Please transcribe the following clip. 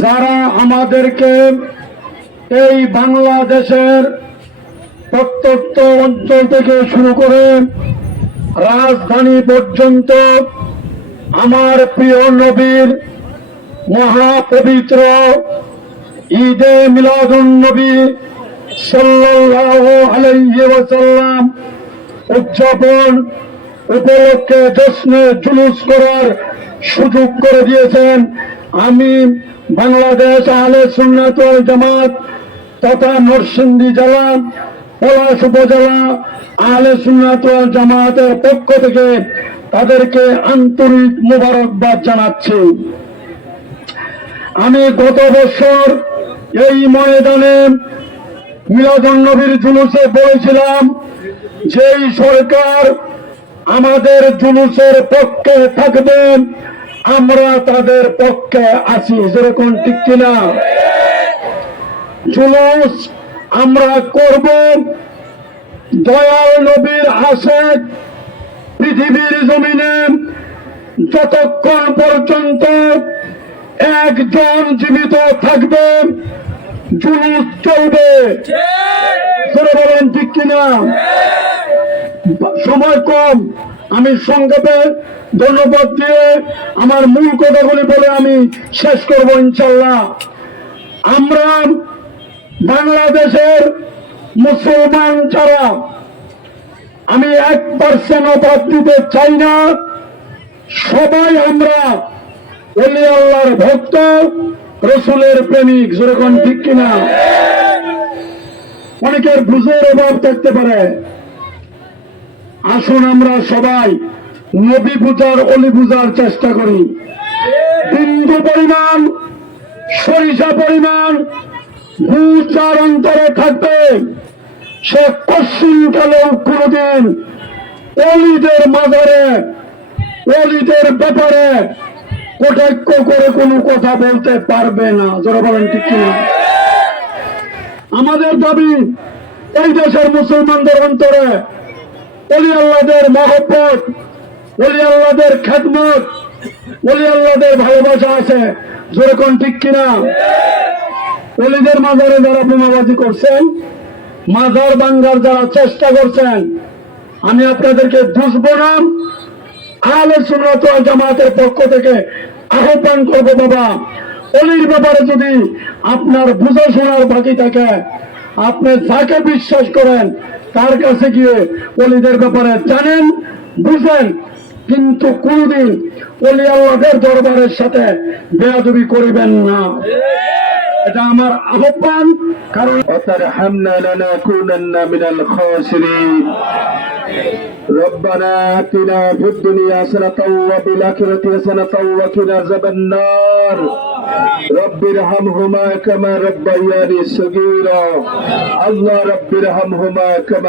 যারা আমাদেরকে এই বাংলাদেশের প্রত্যন্ত অঞ্চল থেকে শুরু করে রাজধানী পর্যন্ত আমার প্রিয় নবীর মহাপবিত্র ঈদে মিলাদুন নবী সাল্লাল্লাহু আলাইহি ওয়াসাল্লাম উদযাপন উপলক্ষে জশ্নে জুলুস করার সুযোগ করে দিয়েছেন। আমি বাংলাদেশ আলে সুন্নাত জামাত তথা নরসিংদী জেলা, পলাশ উপজেলা আলে সুন্নাত জামাতের পক্ষ থেকে তাদেরকে আন্তরিক মোবারকবাদ জানাচ্ছি। আমি গত বছর এই ময়দানে মিলাদুন নবীর জুলুসে বলেছিলাম যেই সরকার আমাদের জুলুসের পক্ষে থাকবে আমরা তাদের পক্ষে আছি, যেরকম ঠিক কিনা? জুলুস আমরা করব। দয়াল নবীর আশেক পৃথিবীর জমিনে যতক্ষণ পর্যন্ত একজন জীবিত থাকবে, জুলুস চলবে। ঠিক কিনা? সময় কম। আমি সংক্ষেপে ধন্যবাদ দিয়ে আমার মূল কথাগুলি বলে আমি শেষ করব ইনশাল্লাহ আমরা বাংলাদেশের মুসলমান যারা, আমি এক পার্সেন্ট অবাদ দিতে চাই না। সবাই আমরা অলি আল্লাহর ভক্ত, রসুলের প্রেমিক যেরকম ঠিক কিনা? অনেকের বুঝের অভাব থাকতে পারে। আসুন আমরা সবাই নবী পূজার, অলি পূজার চেষ্টা করি। বিন্দু পরিমাণ, সরিষা পরিমাণ ভূত অন্তরে থাকবে, সে পশ্চিম কালেও কোনদিন অলিদের মাজারে, অলিদের ব্যাপারে কটাক্ষ করে কোনো কথা বলতে পারবে না। যারা বলেন, ঠিক কিনা? আমাদের দাবি, এই দেশের মুসলমানদের অন্তরে অলি আল্লাহদের মহব্বত অলি আল্লাহদের খেদমত অলি আল্লাহদের ভালোবাসা আছে। যেরকম ঠিক কিনা? অলিদের মাজারে যারা বোমাবাজি করছেন, মাজার বাঙ্গার যারা চেষ্টা করছেন, আমি আপনাদেরকে দুষব না আহলে সুন্নাত জামাতের পক্ষ থেকে আহ্বান করব, বাবা। অলির ব্যাপারে যদি আপনার বুঝে শোনার বাকি থাকে, আপনি যাকে বিশ্বাস করেন তার কাছে গিয়ে অলিদের ব্যাপারে জানেন? বুঝেন। কিন্তু কোনদিন অলি আল্লাহের দরবারের সাথে বেয়াদবি করিবেন না। এটা আমার আহ্বান কারণ وترحمنا لنكونن من الخاسرين ربنا اتنا في الدنيا حسنة وفي الآخرة حسنة وقنا عذاب النار رب ارحمهما كما ربياني صغيرا الله رب ارحمهما كما